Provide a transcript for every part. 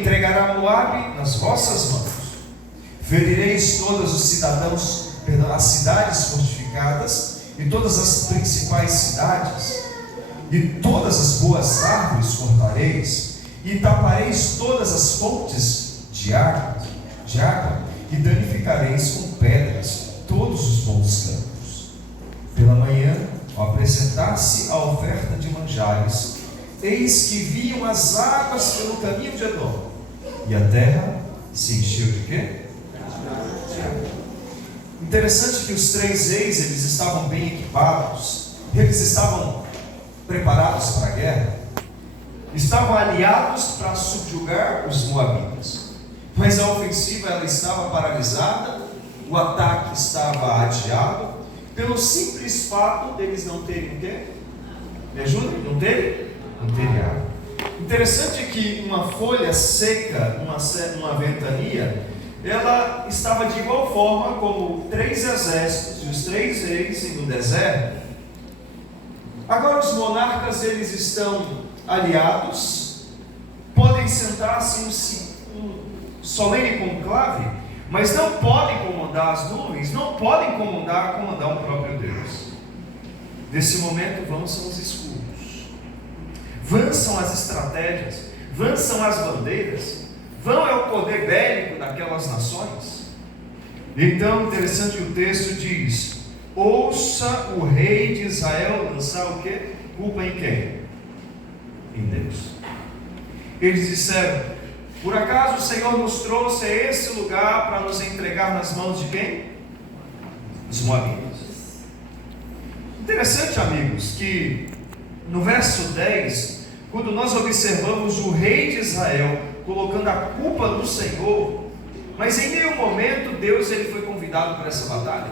entregará Moabe nas vossas mãos. Ferireis todos os cidadãos, as cidades fortificadas e todas as principais cidades, e todas as boas árvores cortareis, e tapareis todas as fontes de água, e danificareis com pedras todos os bons campos. Pela manhã, ao apresentar-se a oferta de manjares, eis que vinham as águas pelo caminho de Edom, e a terra se encheu de quê? De água. Interessante que os 3 reis, eles estavam bem equipados, eles estavam preparados para a guerra, estavam aliados para subjugar os moabitas, mas a ofensiva ela estava paralisada, o ataque estava adiado, pelo simples fato deles não terem o quê? Me ajudem? Não terem água. Interessante é que uma folha seca, uma ventania, ela estava de igual forma como 3 exércitos e os 3 reis no deserto. Agora os monarcas, eles estão aliados, podem sentar-se em um solene conclave, mas não podem comandar as nuvens, não podem comandar o próprio Deus. Nesse momento vão são os escudos, vão são as estratégias, vão são as bandeiras, vão é o poder bélico daquelas nações. Então, interessante, o texto diz: ouça o rei de Israel lançar o quê? Culpa em quem? Em Deus. Eles disseram: por acaso o Senhor nos trouxe a esse lugar para nos entregar nas mãos de quem? Os moabitas. Interessante, amigos, que no verso 10, quando nós observamos o rei de Israel colocando a culpa no Senhor, mas em nenhum momento Deus ele foi convidado para essa batalha.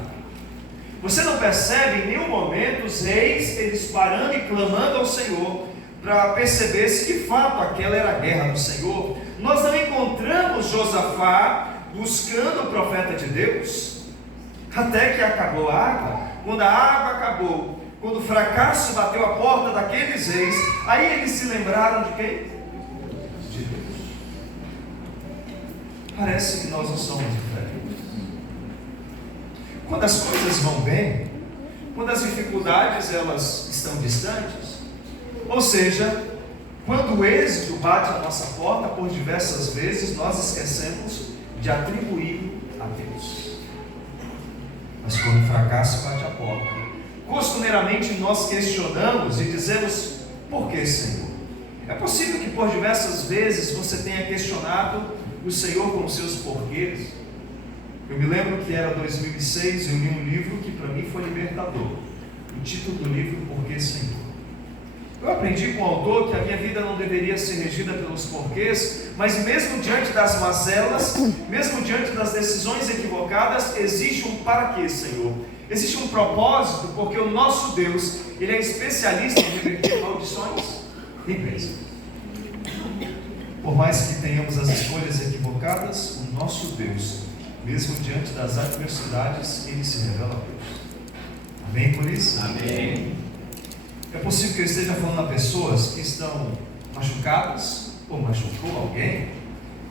Você não percebe em nenhum momento os reis eles parando e clamando ao Senhor para perceber se de fato aquela era a guerra do Senhor. Nós não encontramos Josafá buscando o profeta de Deus, até que acabou a água. Quando a água acabou, quando o fracasso bateu a porta daqueles reis, aí eles se lembraram de quem? De Deus. Parece que nós não somos diferentes. Quando as coisas vão bem, quando as dificuldades elas estão distantes, ou seja, quando o êxito bate a nossa porta, por diversas vezes nós esquecemos de atribuir a Deus. Mas quando o fracasso bate a porta, costumeiramente nós questionamos e dizemos: por que, Senhor? É possível que por diversas vezes você tenha questionado o Senhor com os seus porquês. Eu me lembro que era 2006, eu li um livro que para mim foi libertador. O título do livro: Por que, Senhor? Eu aprendi com o autor que a minha vida não deveria ser regida pelos porquês, mas mesmo diante das mazelas, mesmo diante das decisões equivocadas, existe um para quê, Senhor? Existe um propósito, porque o nosso Deus, Ele é especialista em reverter maldições em bênçãos. Por mais que tenhamos as escolhas equivocadas, o nosso Deus, mesmo diante das adversidades, Ele se revela a Deus. Amém por isso? Amém. É possível que eu esteja falando a pessoas que estão machucadas ou machucou alguém.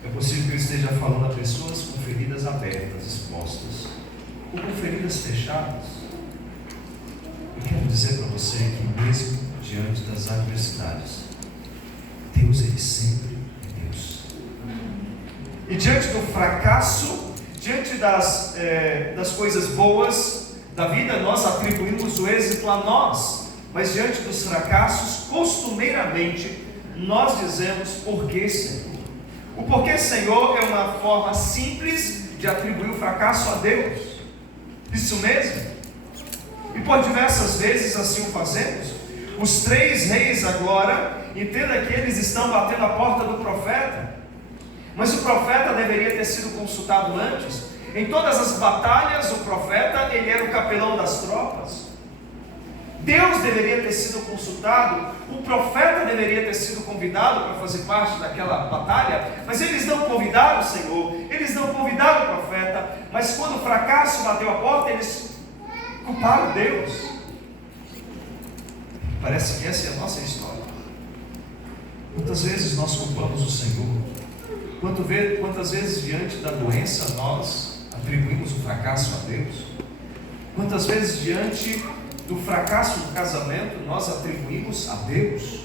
É possível que eu esteja falando a pessoas com feridas abertas, expostas, ou com feridas fechadas. Eu quero dizer para você que mesmo diante das adversidades, Deus ele sempre é Deus. E diante do fracasso, diante das coisas boas da vida, nós atribuímos o êxito a nós. Mas diante dos fracassos, costumeiramente, nós dizemos: por que, Senhor? O porquê, Senhor, é uma forma simples de atribuir o fracasso a Deus. Isso mesmo. E por diversas vezes assim o fazemos. Os 3 reis agora, entenda que eles estão batendo a porta do profeta. Mas o profeta deveria ter sido consultado antes. Em todas as batalhas, o profeta, ele era o capelão das tropas. Deus deveria ter sido consultado, o profeta deveria ter sido convidado para fazer parte daquela batalha, mas eles não convidaram o Senhor, eles não convidaram o profeta, mas quando o fracasso bateu a porta, eles culparam Deus. Parece que essa é a nossa história. Quantas vezes nós culpamos o Senhor Quantas vezes diante da doença nós atribuímos o fracasso a Deus? Quantas vezes diante do fracasso do casamento nós atribuímos a Deus?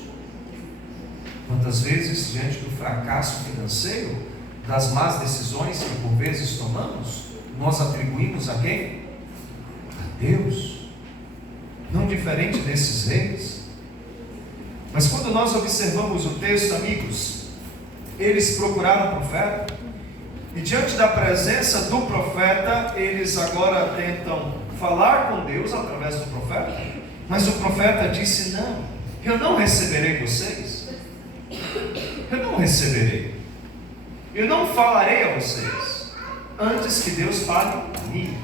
Quantas vezes diante do fracasso financeiro, das más decisões que por vezes tomamos, nós atribuímos a quem? A Deus. Não diferente desses reis. Mas quando nós observamos o texto, amigos, eles procuraram o profeta, e diante da presença do profeta, eles agora tentam falar com Deus através do profeta, mas o profeta disse: não, eu não receberei vocês, eu não receberei, eu não falarei a vocês, antes que Deus fale a mim.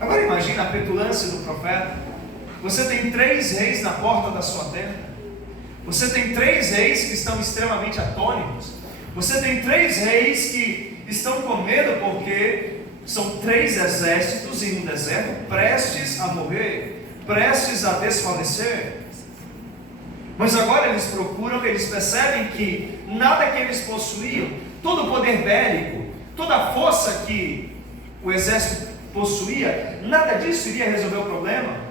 Agora imagine a petulância do profeta. Você tem 3 reis na porta da sua tenda, você tem 3 reis que estão extremamente atônitos, você tem 3 reis que estão com medo porque são 3 exércitos em um deserto, prestes a morrer, prestes a desfalecer. Mas agora eles procuram, eles percebem que nada que eles possuíam, todo o poder bélico, toda a força que o exército possuía, nada disso iria resolver o problema.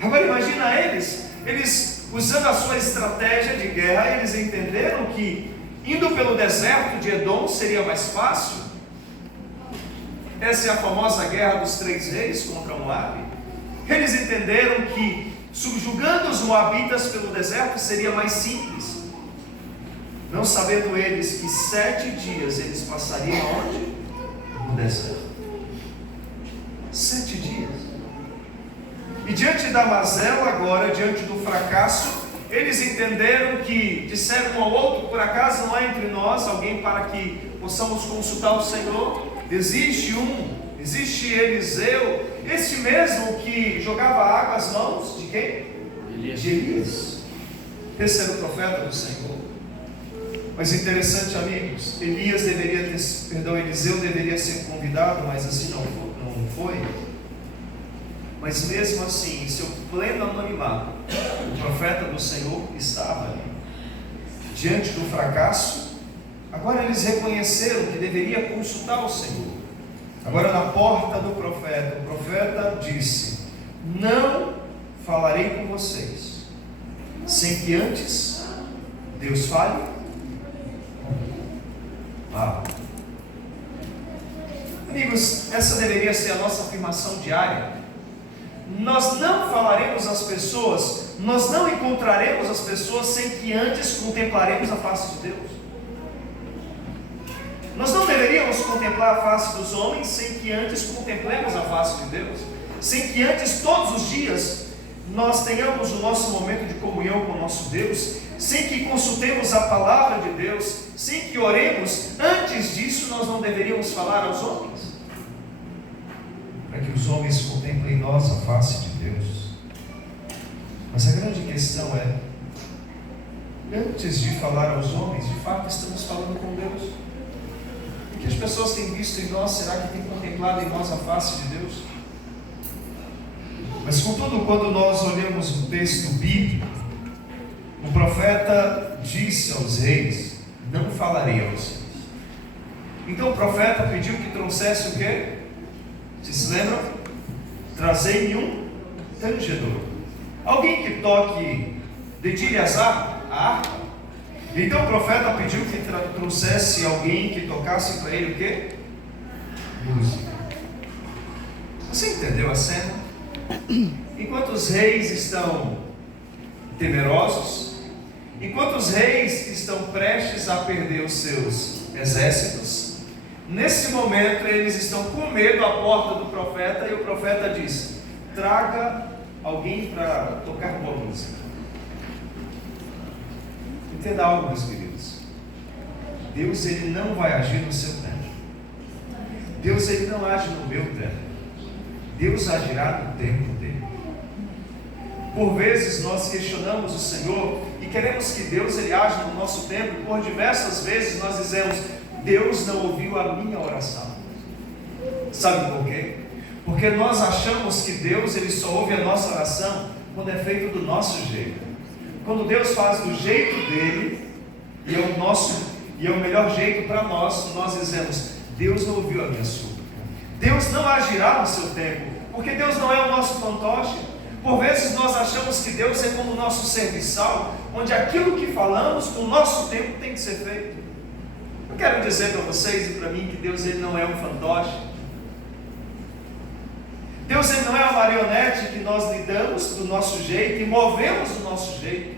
Agora imagina eles usando a sua estratégia de guerra, eles entenderam que indo pelo deserto de Edom seria mais fácil. Essa é a famosa guerra dos 3 reis contra Moabe. Eles entenderam que subjugando os moabitas pelo deserto seria mais simples, não sabendo eles que 7 dias eles passariam onde? No deserto. 7 dias. E diante da mazela agora, diante do fracasso, eles entenderam que, disseram um ao outro: por acaso não há entre nós alguém para que possamos consultar o Senhor? Existe Eliseu, este mesmo que jogava água às mãos de quem? Elias. De Elias. Esse era o profeta do Senhor. Mas interessante, amigos, Eliseu deveria ser convidado, mas assim não foi. Mas mesmo assim, em seu pleno anonimato, o profeta do Senhor estava ali. Diante do fracasso, agora eles reconheceram que deveria consultar o Senhor. Agora na porta do profeta, o profeta disse: não falarei com vocês, sem que antes Deus fale. Amigos, essa deveria ser a nossa afirmação diária. Nós não falaremos às pessoas, nós não encontraremos as pessoas sem que antes contemplaremos a face de Deus. Nós não deveríamos contemplar a face dos homens sem que antes contemplemos a face de Deus, sem que antes todos os dias nós tenhamos o nosso momento de comunhão com o nosso Deus, sem que consultemos a palavra de Deus, sem que oremos. Antes disso nós não deveríamos falar aos homens, para que os homens contemplem em nós a face de Deus. Mas a grande questão é, antes de falar aos homens, de fato estamos falando com Deus? O que as pessoas têm visto em nós, será que têm contemplado em nós a face de Deus? Mas contudo, quando nós olhamos o texto bíblico, o profeta disse aos reis: não falarei a vocês. Então o profeta pediu que trouxesse o quê? Vocês se lembram? Trazei-me um tangedor, alguém que toque, dedilhe a harpa. Então o profeta pediu que trouxesse alguém que tocasse para ele o quê? Música. Você entendeu a cena? Enquanto os reis estão temerosos, enquanto os reis estão prestes a perder os seus exércitos, nesse momento eles estão com medo à porta do profeta, e o profeta diz: traga alguém para tocar boa música. Entenda algo, meus queridos. Deus, ele não vai agir no seu tempo. Deus, ele não age no meu tempo. Deus agirá no tempo dele. Por vezes nós questionamos o Senhor e queremos que Deus ele age no nosso tempo. Por diversas vezes nós dizemos: Deus não ouviu a minha oração. Sabe por quê? Porque nós achamos que Deus ele só ouve a nossa oração quando é feito do nosso jeito. Quando Deus faz do jeito dele, e é o nosso E é o melhor jeito para nós dizemos: Deus não ouviu a minha súplica, Deus não agirá no seu tempo, porque Deus não é o nosso fantoche. Por vezes nós achamos que Deus é como o nosso serviçal, onde aquilo que falamos no nosso tempo tem que ser feito. Eu quero dizer para vocês e para mim que Deus ele não é um fantoche. Deus ele não é uma marionete que nós lidamos do nosso jeito e movemos do nosso jeito.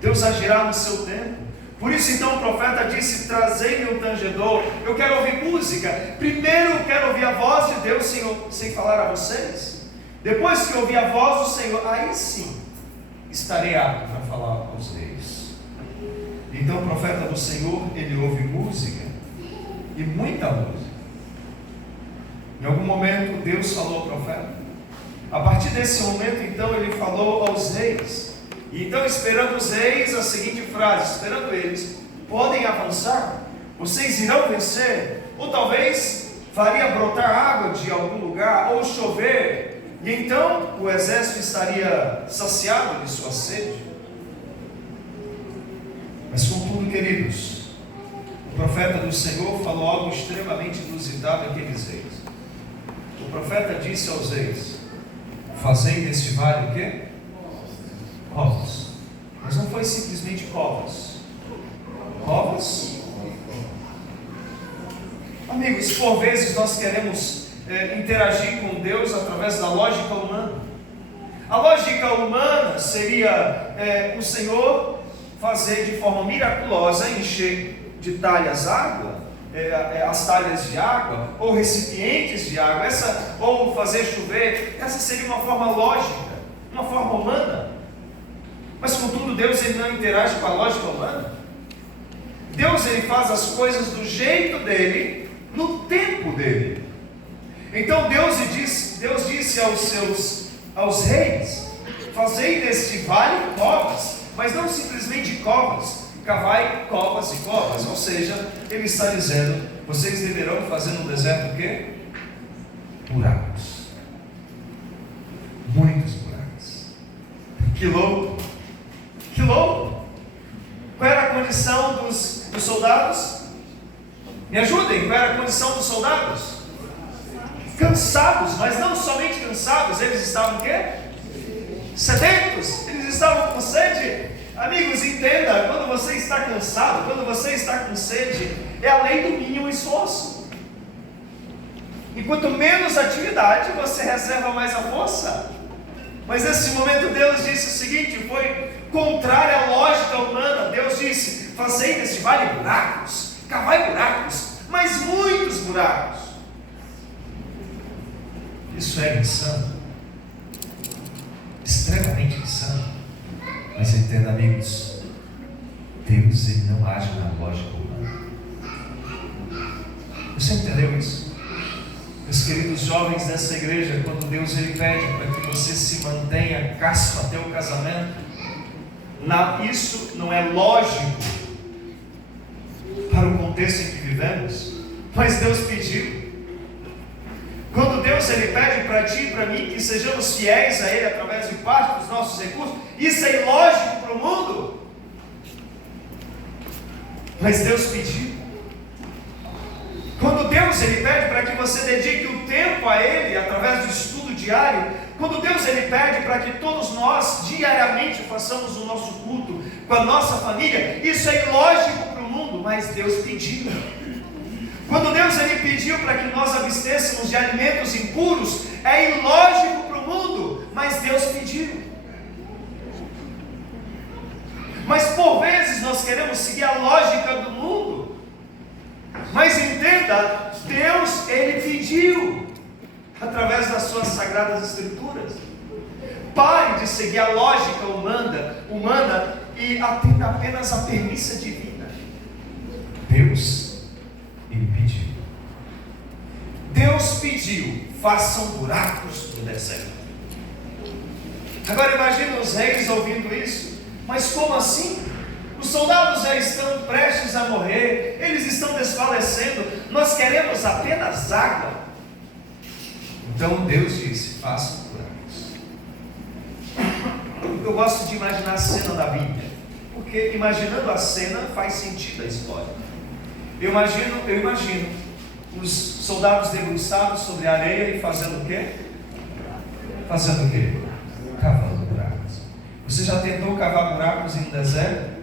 Deus agirá no seu tempo. Por isso então o profeta disse: trazei-me um tangedor. Eu quero ouvir música. Primeiro eu quero ouvir a voz de Deus sem falar a vocês. Depois que ouvir a voz do Senhor, aí sim estarei apto para falar aos reis. Então o profeta do Senhor, ele ouve música, e muita música. Em algum momento Deus falou ao profeta. A partir desse momento então ele falou aos reis. E então, esperando os reis, a seguinte frase: esperando eles, podem avançar? Vocês irão vencer? Ou talvez faria brotar água de algum lugar, ou chover, e então o exército estaria saciado de sua sede. Mas contudo, queridos, o profeta do Senhor falou algo extremamente inusitado àqueles reis. O profeta disse aos reis: fazei deste vale o quê? Covas. Mas não foi simplesmente covas. Covas? Amigos, por vezes nós queremos interagir com Deus através da lógica humana. A lógica humana seria o Senhor fazer de forma miraculosa, encher de talhas água, as talhas de água, ou recipientes de água, ou fazer chover. Essa seria uma forma lógica, uma forma humana. Mas contudo, Deus ele não interage com a lógica humana. Deus ele faz as coisas do jeito dele, no tempo dele. Então Deus disse aos reis: fazei deste vale covas, mas não simplesmente covas, cavai covas e covas. Ou seja, ele está dizendo: vocês deverão fazer no deserto o quê? Buracos. Muitos buracos. Que louco! Que louco! Qual era a condição dos soldados? Me ajudem, qual era a condição dos soldados? Cansados, mas não somente cansados, eles estavam o quê? Sedentos, eles estavam com sede. Amigos, entenda, quando você está cansado, quando você está com sede, é a lei do mínimo esforço. E quanto menos atividade, você reserva mais a força. Mas nesse momento Deus disse o seguinte, foi contrário à lógica humana. Deus disse: fazei deste vale buracos, cavai buracos, mas muitos buracos. Isso é insano, extremamente insano. Mas entenda, amigos, Deus ele não age na lógica humana. Você entendeu isso? Meus queridos jovens dessa igreja, quando Deus ele pede para que você se mantenha casto até o casamento, isso não é lógico para o contexto em que vivemos, mas Deus pediu. Quando Deus ele pede para ti e para mim que sejamos fiéis a Ele através de parte dos nossos recursos, isso é ilógico para o mundo, mas Deus pediu. Quando Deus ele pede para que você dedique o tempo a Ele através do estudo diário, quando Deus ele pede para que todos nós diariamente façamos o nosso culto com a nossa família, isso é ilógico para o mundo, mas Deus pediu. Quando Deus ele pediu para que nós abstêssemos de alimentos impuros, é ilógico para o mundo, mas Deus pediu. Mas por vezes nós queremos seguir a lógica do mundo. Mas entenda, Deus ele pediu através das suas sagradas escrituras. Pare de seguir a lógica humana e atenda apenas a premissa divina. Deus ele pediu. Deus pediu: façam buracos no deserto. Agora imagina os reis ouvindo isso. Mas como assim? Os soldados já estão prestes a morrer, eles estão desfalecendo, nós queremos apenas água. Então Deus disse: façam buracos. Eu gosto de imaginar a cena da Bíblia. Por quê? porque imaginando a cena faz sentido a história. Eu imagino os soldados debruçados sobre a areia e fazendo o quê? Fazendo o quê? Cavando buracos. Você já tentou cavar buracos em um deserto?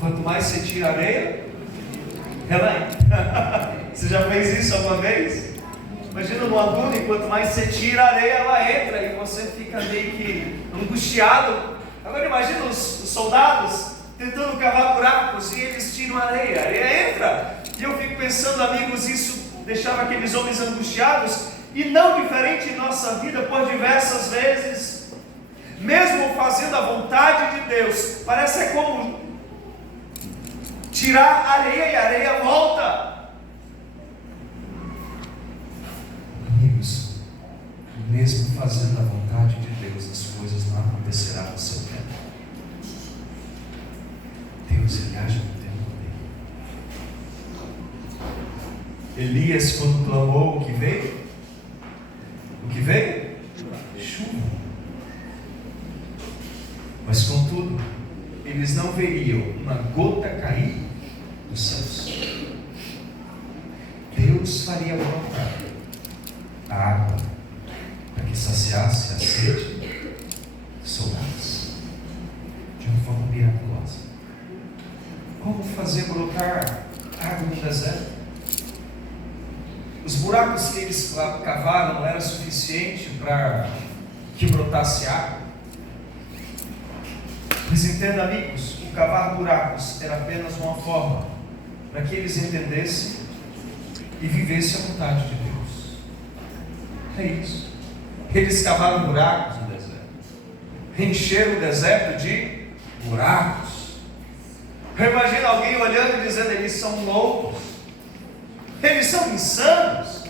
Quanto mais você tira a areia, ela entra. Você já fez isso alguma vez? Imagina numa duna, e quanto mais você tira a areia, ela entra e você fica meio que angustiado. Agora imagina os soldados tentando cavar buracos e eles tiram a areia entra. E eu fico pensando, amigos, isso deixava aqueles homens angustiados, e não diferente em nossa vida por diversas vezes. Mesmo fazendo a vontade de Deus, parece como tirar a areia e a areia volta. Amigos, mesmo fazendo a vontade de Deus, as coisas não acontecerão no seu tempo. Deus, ele age no tempo dele. Elias, quando clamou, o que veio? O que veio? Chuva. Mas contudo, eles não veriam uma gota cair dos céus. Deus faria brotar a água para que saciasse a sede dos soldados de uma forma miraculosa. Como fazer brotar água no deserto? Os buracos que eles cavaram não era suficiente para que brotasse água. Mas entenda, amigos, o cavar buracos era apenas uma forma para que eles entendessem e vivessem a vontade de Deus. É isso. Eles cavaram buracos no deserto, encheram o deserto de buracos. Eu imagino alguém olhando e dizendo: eles são loucos, eles são insanos.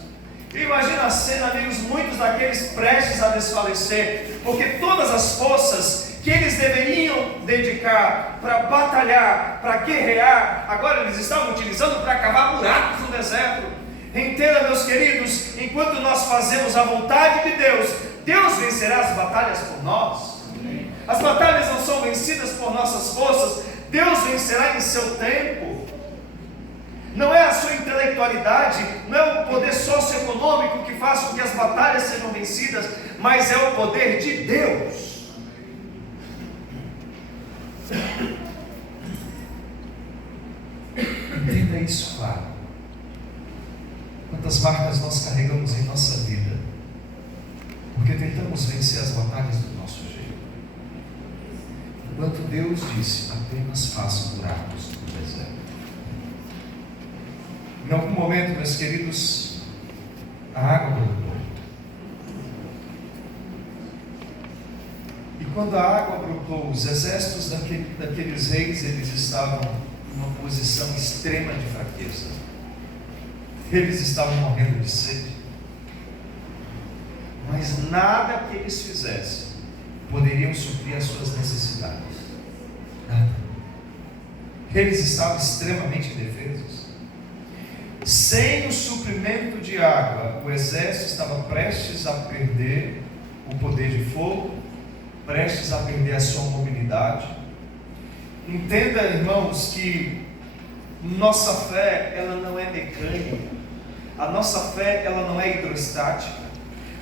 Eu imagino a cena, amigos, muitos daqueles prestes a desfalecer, porque todas as forças que eles deveriam dedicar para batalhar, para guerrear, agora eles estavam utilizando para cavar buracos no deserto. Entenda, meus queridos, enquanto nós fazemos a vontade de Deus, Deus vencerá as batalhas por nós. As batalhas não são vencidas por nossas forças, Deus vencerá em seu tempo. Não é a sua intelectualidade, não é o poder socioeconômico que faz com que as batalhas sejam vencidas, mas é o poder de Deus. Entenda isso, claro. Quantas marcas nós carregamos em nossa vida, porque tentamos vencer as batalhas do nosso jeito, enquanto Deus disse: apenas faça buracos no deserto. Em algum momento, meus queridos, a água brotou. E quando a água brotou, os exércitos daqueles reis, eles estavam em uma posição extrema de fraqueza. Eles estavam morrendo de sede. Mas nada que eles fizessem poderiam suprir as suas necessidades. Nada. Eles estavam extremamente indefesos. Sem o suprimento de água, o exército estava prestes a perder o poder de fogo, prestes a perder a sua mobilidade. Entenda, irmãos, que nossa fé, ela não é mecânica, a nossa fé, ela não é hidrostática,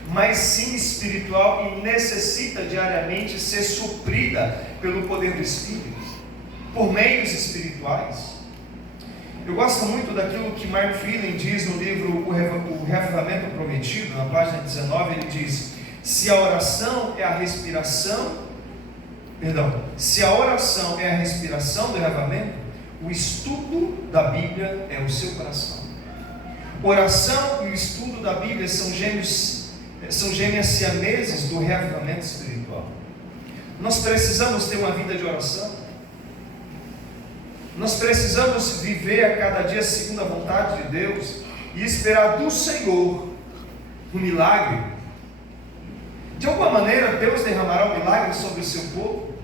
mas sim espiritual, e necessita diariamente ser suprida pelo poder do Espírito, por meios espirituais. Eu gosto muito daquilo que Mark Feeling diz no livro O Reavivamento Prometido, na página 19, ele diz: se a oração é a respiração do reavivamento, o estudo da Bíblia é o seu coração. Oração e o estudo da Bíblia são gêmeas siameses do reavivamento espiritual. Nós precisamos ter uma vida de oração. Nós precisamos viver a cada dia segundo a vontade de Deus e esperar do Senhor um milagre. De alguma maneira, Deus derramará um milagre sobre o seu povo.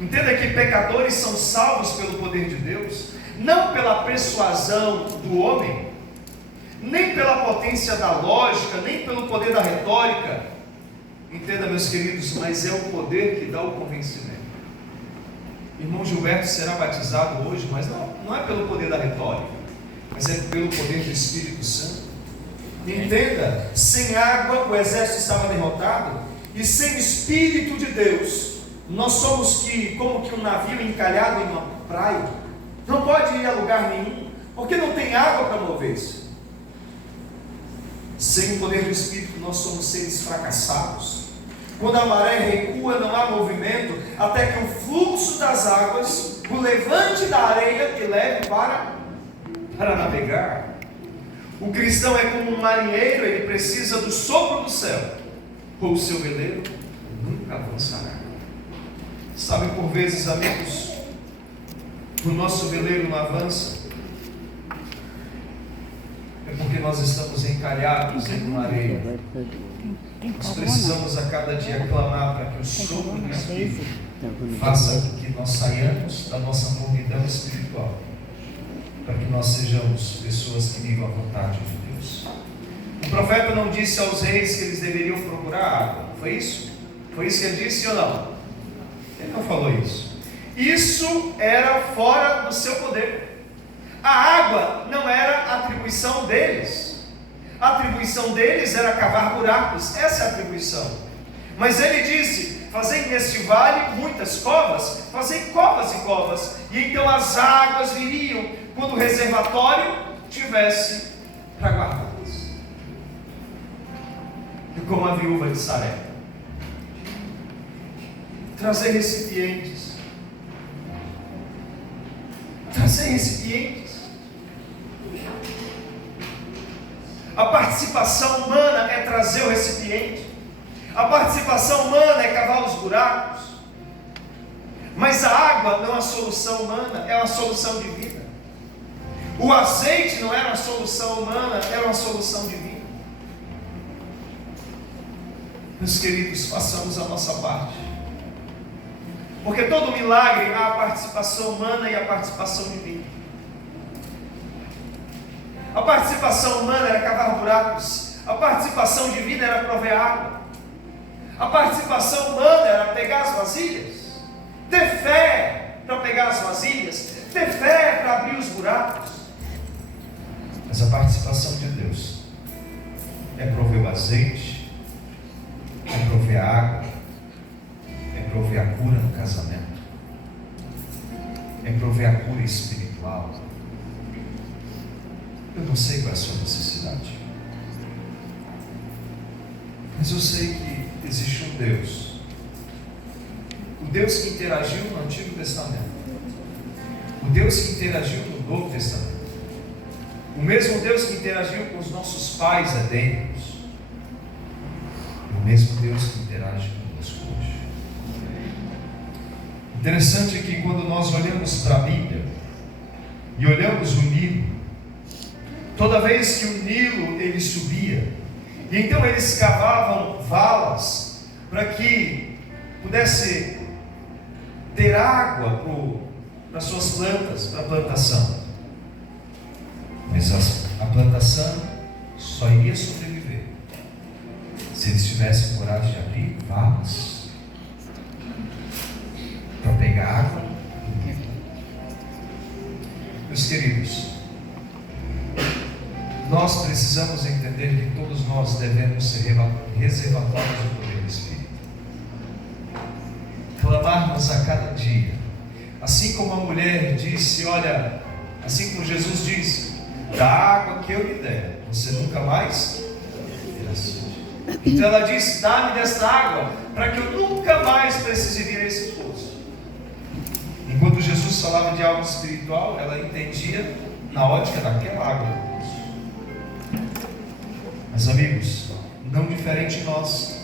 Entenda que pecadores são salvos pelo poder de Deus, não pela persuasão do homem, nem pela potência da lógica, nem pelo poder da retórica. Entenda, meus queridos, mas é o poder que dá o convencimento. Irmão Gilberto será batizado hoje, mas não é pelo poder da retórica, mas é pelo poder do Espírito Santo. Entenda, sem água o exército estava derrotado, e sem o Espírito de Deus, nós somos como que um navio encalhado em uma praia, não pode ir a lugar nenhum, porque não tem água para mover-se. Sem o poder do Espírito, nós somos seres fracassados. Quando a maré recua, não há movimento, até que o fluxo das águas o levante da areia e leve para navegar. O cristão é como um marinheiro, ele precisa do sopro do céu, ou o seu veleiro nunca avançará. Sabe, por vezes, amigos, o nosso veleiro não avança, é porque nós estamos encalhados em uma areia. Nós precisamos a cada dia clamar para que o sopro do Espírito faça com que nós saiamos da nossa mornidão espiritual, para que nós sejamos pessoas que vivam a vontade de Deus. O profeta não disse aos reis que eles deveriam procurar água, foi isso? Foi isso que ele disse ou não? Ele não falou isso. Isso era fora do seu poder. A água não era atribuição deles. A atribuição deles era cavar buracos, essa é a atribuição. Mas ele disse: fazei neste vale muitas covas, fazei covas e covas, e então as águas viriam quando o reservatório tivesse para guardá-las. E como a viúva de Sarepta, trazer recipientes. Trazer recipientes. A participação humana é trazer o recipiente. A participação humana é cavar os buracos. Mas a água não é uma solução humana, é uma solução divina. O azeite não era uma solução humana, era uma solução divina. Meus queridos, façamos a nossa parte. Porque todo milagre há a participação humana e a participação divina. A participação humana era cavar buracos. A participação divina era prover água. A participação humana era pegar as vasilhas, ter fé para pegar as vasilhas, ter fé para abrir os buracos. Mas a participação de Deus é prover o azeite, é prover a água, é prover a cura no casamento, é prover a cura espiritual. Eu não sei qual é a sua necessidade, mas eu sei que existe um Deus, o Deus que interagiu no Antigo Testamento, o Deus que interagiu no Novo Testamento, o mesmo Deus que interagiu com os nossos pais edênicos, o mesmo Deus que interage conosco hoje. Interessante que quando nós olhamos para a Bíblia e olhamos o Nilo, toda vez que o Nilo ele subia, e então eles cavavam valas para que pudesse ter água para suas plantas, para a plantação. Mas a plantação só iria sobreviver se eles tivessem coragem de abrir valas para pegar água. Meus queridos, nós precisamos entender que todos nós devemos ser reservatórios do poder do Espírito, clamarmos a cada dia, assim como a mulher disse, olha, assim como Jesus disse, da água que eu lhe der, você nunca mais terá sede. Então ela disse, dá-me desta água, para que eu nunca mais precise vir a esse poço. Enquanto Jesus falava de algo espiritual, ela entendia na ótica daquela água do poço. Mas amigos, não diferente de nós,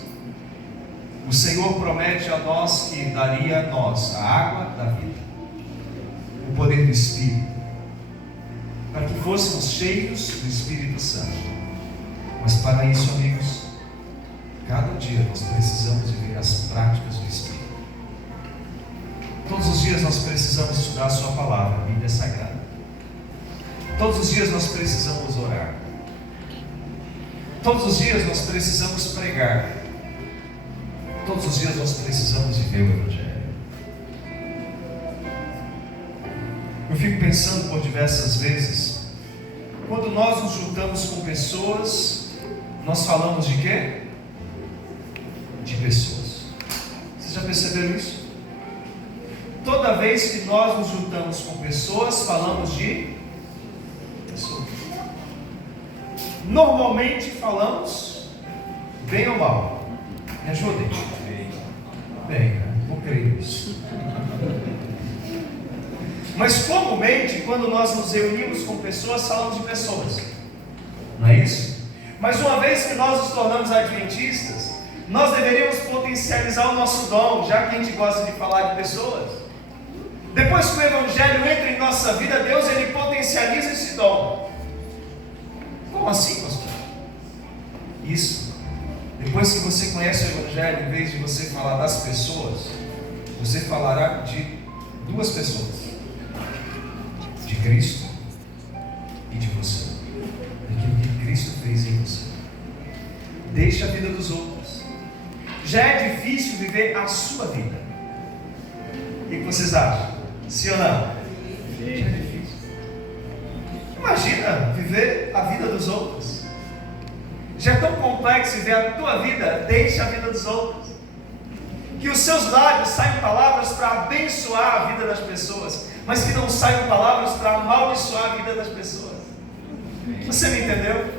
o Senhor promete a nós que daria a nós a água da vida, o poder do Espírito, para que fôssemos cheios do Espírito Santo. Mas para isso, amigos, cada dia nós precisamos viver as práticas do Espírito. Todos os dias nós precisamos estudar a sua palavra, a Bíblia Sagrada. Todos os dias nós precisamos orar. Todos os dias nós precisamos pregar. Todos os dias nós precisamos viver o Evangelho. Eu fico pensando por diversas vezes, quando nós nos juntamos com pessoas, nós falamos de quê? De pessoas. Vocês já perceberam isso? Toda vez que nós nos juntamos com pessoas, falamos de pessoas. Normalmente falamos bem ou mal? Me ajudem. Bem, vou crer nisso. Mas comumente, quando nós nos reunimos com pessoas, falamos de pessoas. Não é isso? Mas uma vez que nós nos tornamos adventistas, nós deveríamos potencializar o nosso dom, já que a gente gosta de falar de pessoas. Depois que o Evangelho entra em nossa vida, Deus ele potencializa esse dom. Como assim, pastor? Isso. Depois que você conhece o Evangelho, em vez de você falar das pessoas, você falará de duas pessoas: de Cristo e de você. Daquilo que Cristo fez em você. Deixe a vida dos outros. Já é difícil viver a sua vida. O que vocês acham? Sim ou não? Já é difícil. Imagina viver a vida dos outros. Já é tão complexo viver a tua vida. Deixe a vida dos outros. Que os seus lábios saiam palavras para abençoar a vida das pessoas, mas que não saiam palavras para amaldiçoar a vida das pessoas. Você me entendeu?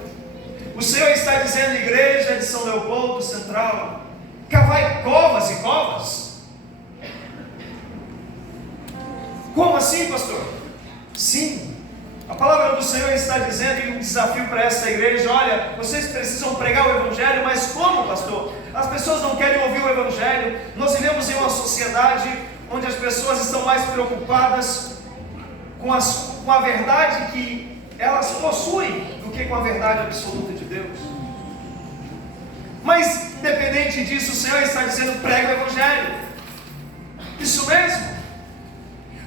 O Senhor está dizendo, igreja de São Leopoldo Central, cavai covas e covas. Como assim, pastor? Sim, a palavra do Senhor está dizendo, e um desafio para esta igreja: olha, vocês precisam pregar o Evangelho. Mas como, pastor? As pessoas não querem ouvir o Evangelho. Nós vivemos em uma sociedade onde as pessoas estão mais preocupadas com a verdade que elas possuem do que com a verdade absoluta de Deus. Mas, independente disso, o Senhor está dizendo, prega o Evangelho. Isso mesmo.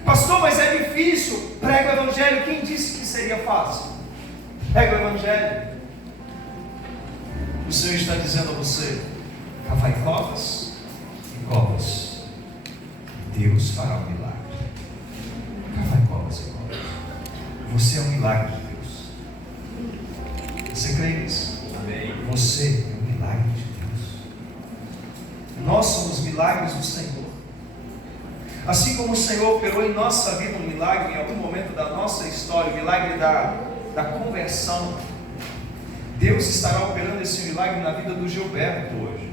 Pastor, mas é difícil. Prega o Evangelho. Quem disse que seria fácil? Prega o Evangelho. O Senhor está dizendo a você, cavai covas e covas. Deus fará um milagre. Cavai covas e covas. Você é um milagre de Deus. Você crê nisso? Amém. Você é um milagre de Deus. Nós somos milagres do Senhor. Assim como o Senhor operou em nossa vida um milagre em algum momento da nossa história, o milagre da conversão, Deus estará operando esse milagre na vida do Gilberto hoje.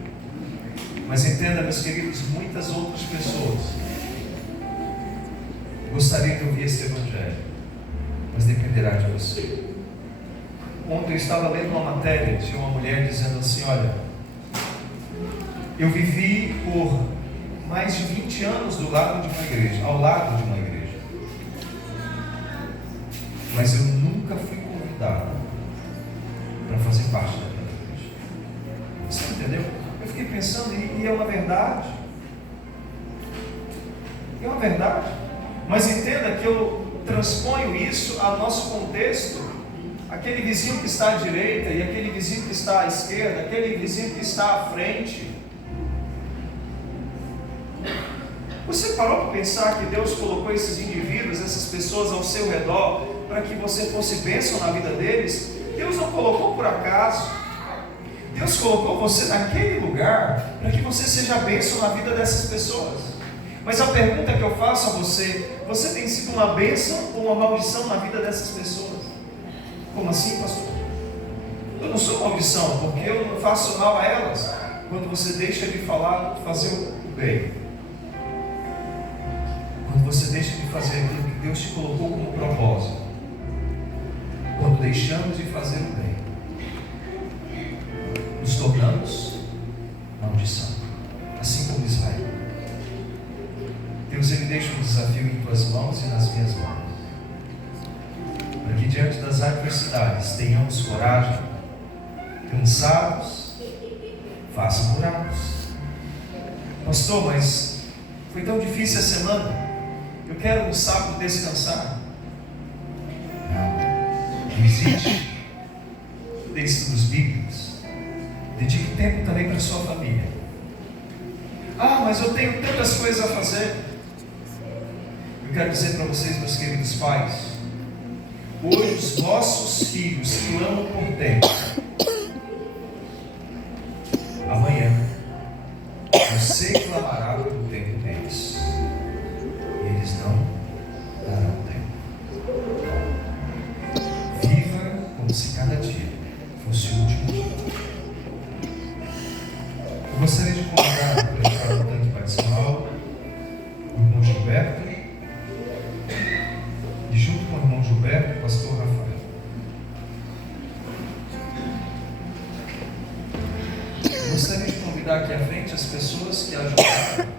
Mas entenda, meus queridos, muitas outras pessoas gostariam de ouvir esse Evangelho, mas dependerá de você. Ontem eu estava lendo uma matéria de uma mulher dizendo assim: olha, eu vivi por mais de 20 anos ao lado de uma igreja, mas eu nunca fui convidado para fazer parte daquela igreja. Você entendeu? Eu fiquei pensando, e é uma verdade. É uma verdade. Mas entenda que eu transponho isso ao nosso contexto. Aquele vizinho que está à direita e aquele vizinho que está à esquerda, aquele vizinho que está à frente. Você parou para pensar que Deus colocou esses indivíduos, essas pessoas ao seu redor, para que você fosse bênção na vida deles? Deus não colocou por acaso. Deus colocou você naquele lugar para que você seja bênção na vida dessas pessoas. Mas a pergunta que eu faço a você: você tem sido uma bênção ou uma maldição na vida dessas pessoas? Como assim, pastor? Eu não sou maldição, porque eu não faço mal a elas. Quando você deixa de fazer o bem, quando você deixa de fazer aquilo que Deus te colocou como propósito, quando deixamos de fazer o bem, nos tornamos maldição, assim como Israel. Deus, Ele deixa um desafio em tuas mãos e nas minhas mãos, para que diante das adversidades tenhamos coragem, cansados, façam buracos. Pastor, mas foi tão difícil a semana, eu quero no sábado descansar. Não existe. Dê estudos bíblicos. Dedique tempo também para a sua família. Ah, mas eu tenho tantas coisas a fazer. Eu quero dizer para vocês, meus queridos pais, hoje os vossos filhos clamam por tempo. Amanhã você clamará pelo tempo deles, e eles não darão tempo. Viva como se cada dia fosse o último dia. Eu gostaria de convidar para entrar no tanque batismal o irmão Gilberto, e junto com o irmão Gilberto, o pastor Rafael. Eu gostaria de convidar aqui à frente as pessoas que ajudaram